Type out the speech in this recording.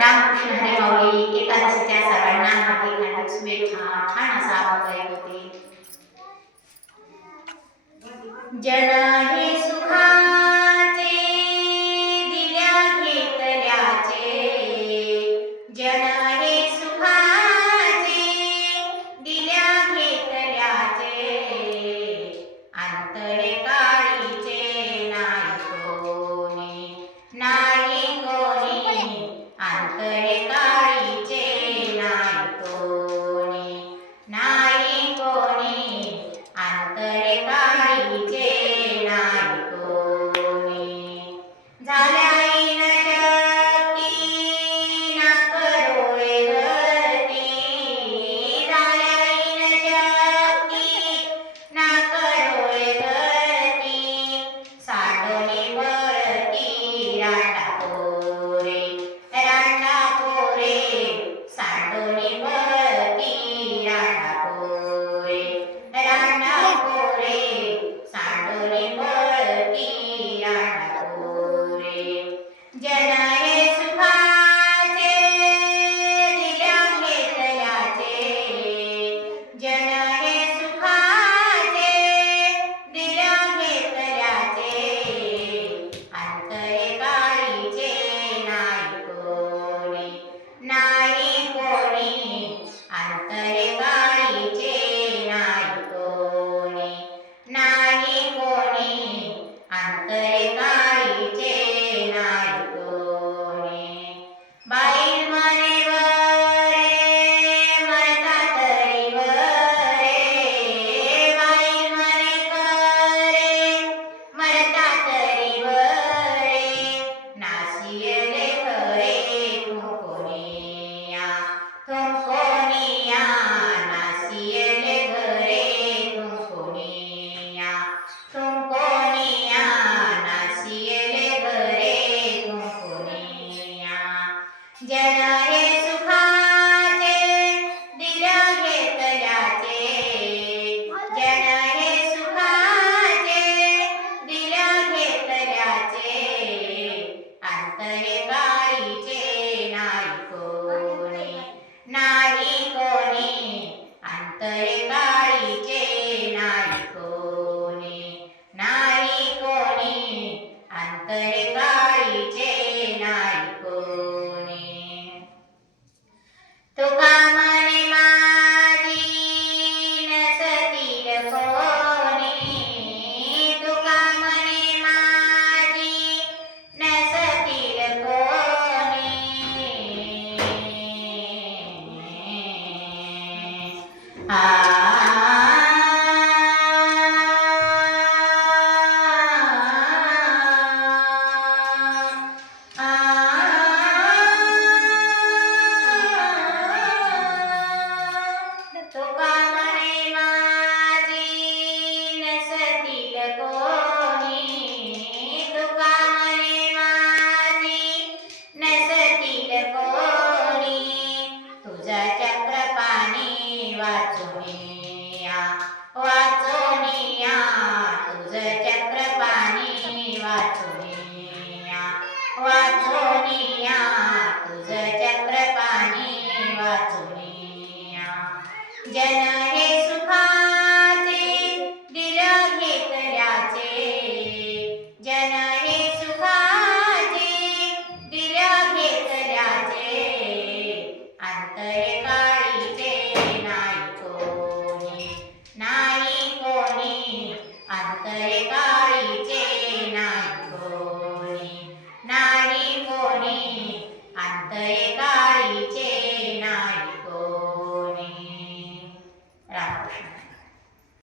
रामकृष्ण हरी माऊली एकादशीच्या सर्वांना हार्दिक हार्दिक शुभेच्छा. छान असा आवाज ऐकत होते. जन हे सुखाचे दिल्या घेतल्याचे, जन हे सुखाचे दिल्या घेतल्याचे, अंतरे काळीचे नाही कोणी, नाही कोणी, अंतरे काळीचे नाही कोणी, नाही कोणी, अंतरे काळीचे नाही कोणी. झाल्या शक्ती नाक डोळे धरती, झाल्या शक्ती नाक डोळे धरती, साडोली वरती रांडा पोरे, रांडा पोरे, साडोली वरती रांडा पोरे, रांडा पोरे, साडोली वरती रांडा पोरे. जन